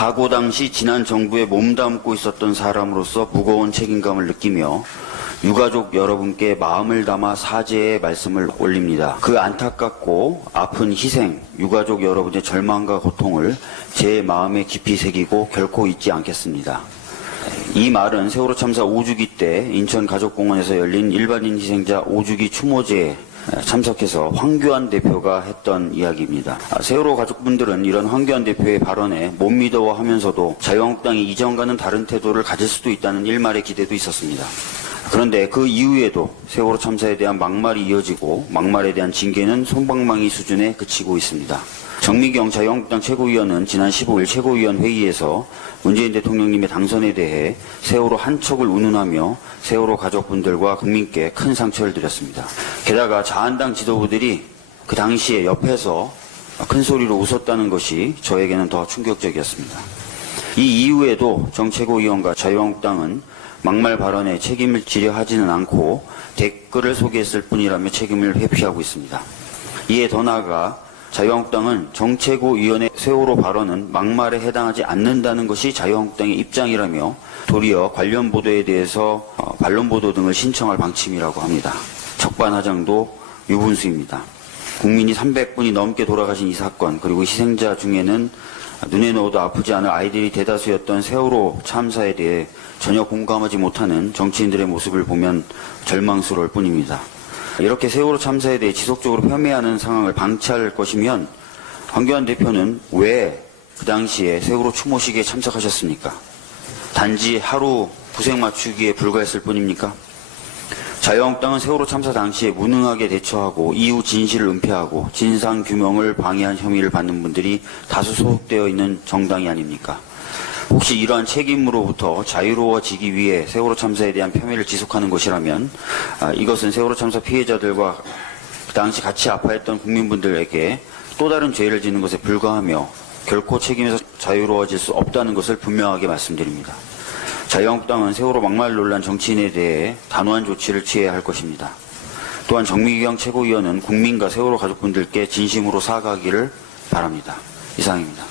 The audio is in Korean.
사고 당시 지난 정부에 몸담고 있었던 사람으로서 무거운 책임감을 느끼며 유가족 여러분께 마음을 담아 사죄의 말씀을 올립니다. 그 안타깝고 아픈 희생, 유가족 여러분의 절망과 고통을 제 마음에 깊이 새기고 결코 잊지 않겠습니다. 이 말은 세월호 참사 5주기 때 인천가족공원에서 열린 일반인 희생자 5주기 추모제에 참석해서 황교안 대표가 했던 이야기입니다. 세월호 가족분들은 이런 황교안 대표의 발언에 못 믿어하면서도 자유한국당이 이전과는 다른 태도를 가질 수도 있다는 일말의 기대도 있었습니다. 그런데 그 이후에도 세월호 참사에 대한 막말이 이어지고 막말에 대한 징계는 솜방망이 수준에 그치고 있습니다. 정미경 자유한국당 최고위원은 지난 15일 최고위원 회의에서 문재인 대통령님의 당선에 대해 세월호 한 척을 운운하며 세월호 가족분들과 국민께 큰 상처를 드렸습니다. 게다가 자한당 지도부들이 그 당시에 옆에서 큰 소리로 웃었다는 것이 저에게는 더 충격적이었습니다. 이 이후에도 정 최고위원과 자유한국당은 막말 발언에 책임을 지려 하지는 않고 댓글을 소개했을 뿐이라며 책임을 회피하고 있습니다. 이에 더 나아가 자유한국당은 정최고위원의 세월호 발언은 막말에 해당하지 않는다는 것이 자유한국당의 입장이라며 도리어 관련 보도에 대해서 반론 보도 등을 신청할 방침이라고 합니다. 적반하장도 유분수입니다. 국민이 300분이 넘게 돌아가신 이 사건, 그리고 희생자 중에는 눈에 넣어도 아프지 않을 아이들이 대다수였던 세월호 참사에 대해 전혀 공감하지 못하는 정치인들의 모습을 보면 절망스러울 뿐입니다. 이렇게 세월호 참사에 대해 지속적으로 폄훼하는 상황을 방치할 것이면 황교안 대표는 왜 그 당시에 세월호 추모식에 참석하셨습니까? 단지 하루 구색 맞추기에 불과했을 뿐입니까? 자유한국당은 세월호 참사 당시에 무능하게 대처하고 이후 진실을 은폐하고 진상규명을 방해한 혐의를 받는 분들이 다수 소속되어 있는 정당이 아닙니까? 혹시 이러한 책임으로부터 자유로워지기 위해 세월호 참사에 대한 폄훼를 지속하는 것이라면 이것은 세월호 참사 피해자들과 그 당시 같이 아파했던 국민분들에게 또 다른 죄를 짓는 것에 불과하며 결코 책임에서 자유로워질 수 없다는 것을 분명하게 말씀드립니다. 자유한국당은 세월호 막말 논란 정치인에 대해 단호한 조치를 취해야 할 것입니다. 또한 정미경 최고위원은 국민과 세월호 가족분들께 진심으로 사과하기를 바랍니다. 이상입니다.